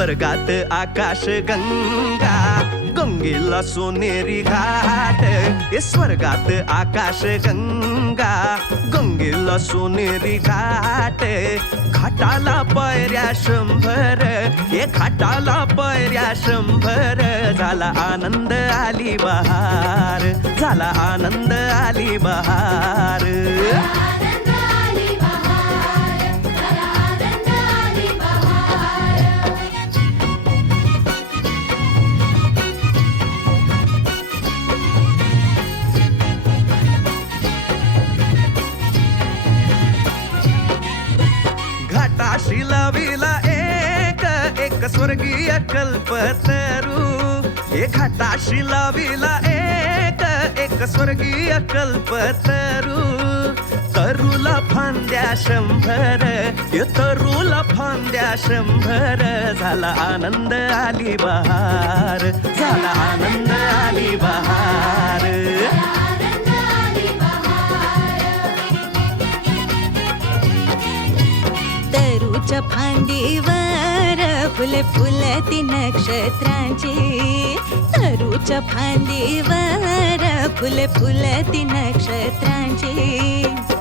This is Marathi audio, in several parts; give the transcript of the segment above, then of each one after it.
स्वर्गात आकाश गंगा, गंगेला सोनेरी घाट. स्वर्गात आकाश गंगा, गंगेला सोनेरी घाट. घाटाला पायऱ्या 100, घाटाला पायऱ्या 100. झाला आनंद आली बहार, झाला आनंद आली बहार. घाटाशी लाविला एक स्वर्गीय कल्पतरू. घाटाशी लाविला एक स्वर्गीय कल्पतरू. तरूला फांद्या 100, तरूला फांद्या 100. झाला आनंद आली बहार, झाला आनंद आली बहार. तरूच्या फांदीवर फुले फुलती नक्षत्रांची. तरूच्या फांदीवर फुले फुलती नक्षत्रांची.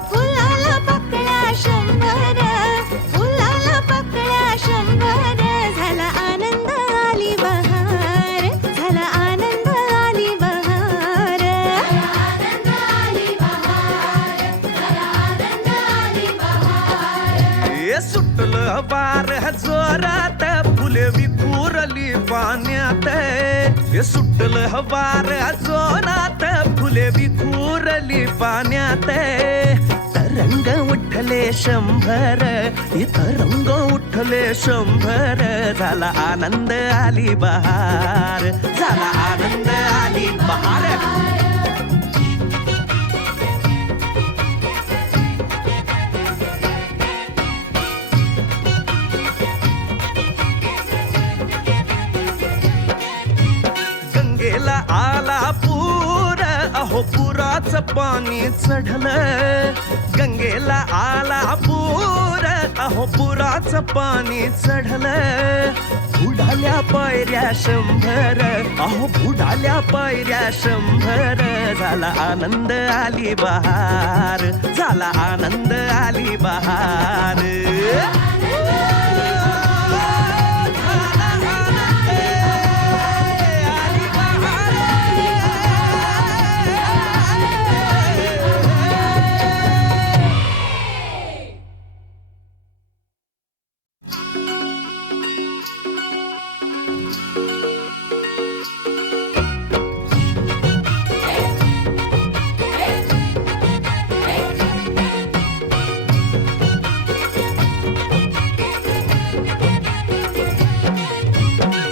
फुलाला पकड्या 100, फुलाला पकड्या 100. झाला आनंद आली बहार, झाला आनंद आली बहार. सुटलं वार जोरात, फुले विखुरली पाण्यात. सुटलं वार जोरात, फुले विखुरली पाण्यात. तरंग उठले 100, तरंग उठले 100. झाला आनंद आली बहार, झाला आनंद आली बहार. गंगेला आला पूर, अहो पुराचं पाणी चढलं. गंगेला आला पूर, अहो पुराचं पाणी चढलं. बुडाल्या पायऱ्या 100, अहो बुडाल्या पायऱ्या 100. झाला आनंद आली बहार, झाला आनंद आली बहार.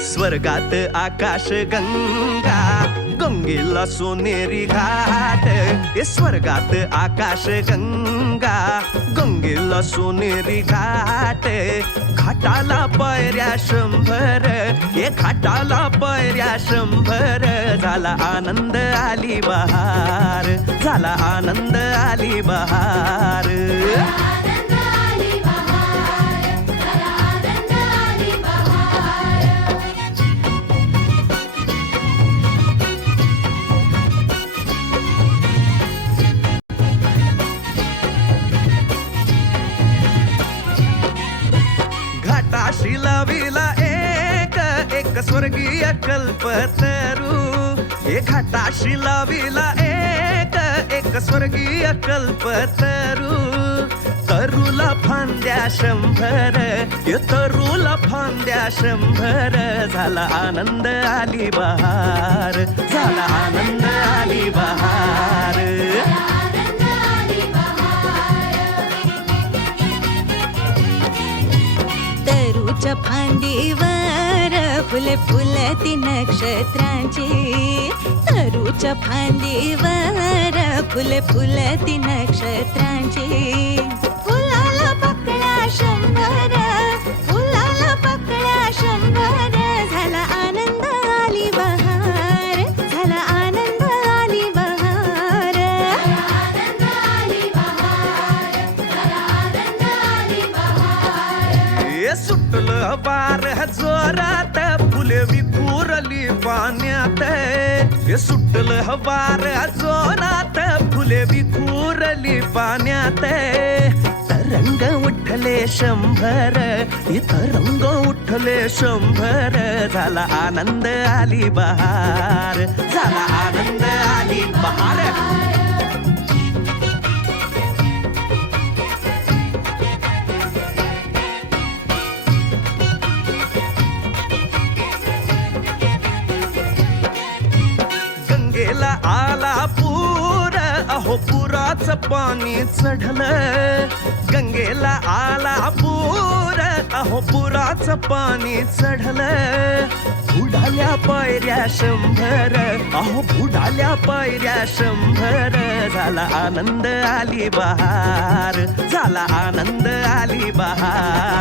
स्वर्गात आकाश गंगा, गंगेला सोनेरी घाट. स्वर्गात आकाश गंगा, गंगेला सोनेरी घाट. घाटाला पायऱ्या 100, घाटाला पायऱ्या 100. झाला आनंद आली बहार, झाला आनंद आली बहार. घाटाशी लाविला एक स्वर्गीय कल्पतरू. घाटाशी लाविला एक स्वर्गीय कल्पतरू. तरूला फांद्या 100, तरूला फांद्या 100. झाला आनंद आली बहार, झाला आनंद आली बहार. तरूच्या फांदीवर फुले फुलती नक्षत्रांची. तरूच्या फांदीवर फुले फुलती नक्षत्रांची. फुलाला पकड्या 100, फुलाला पकड्या 100. झाला आनंद आली बहार, झाला आनंद आली बहार. सुटलं वार जोरात फुले विखुरली पाण्यात हे सुटलं वार जोरात फुले विखुरली पाण्यात तरंग उठले 100 इथं रंग उठले 100 झाला आनंद आली बहार झाला आनंद आली बहार गंगेला आला पूर अहो पुराचं पाणी चढलं गंगेला आला पूर अहो पुराचं पाणी चढलं बुडाल्या पायऱ्या 100 अहो बुडाल्या पायऱ्या 100 झाला आनंद आली बहार झाला आनंद आली बहार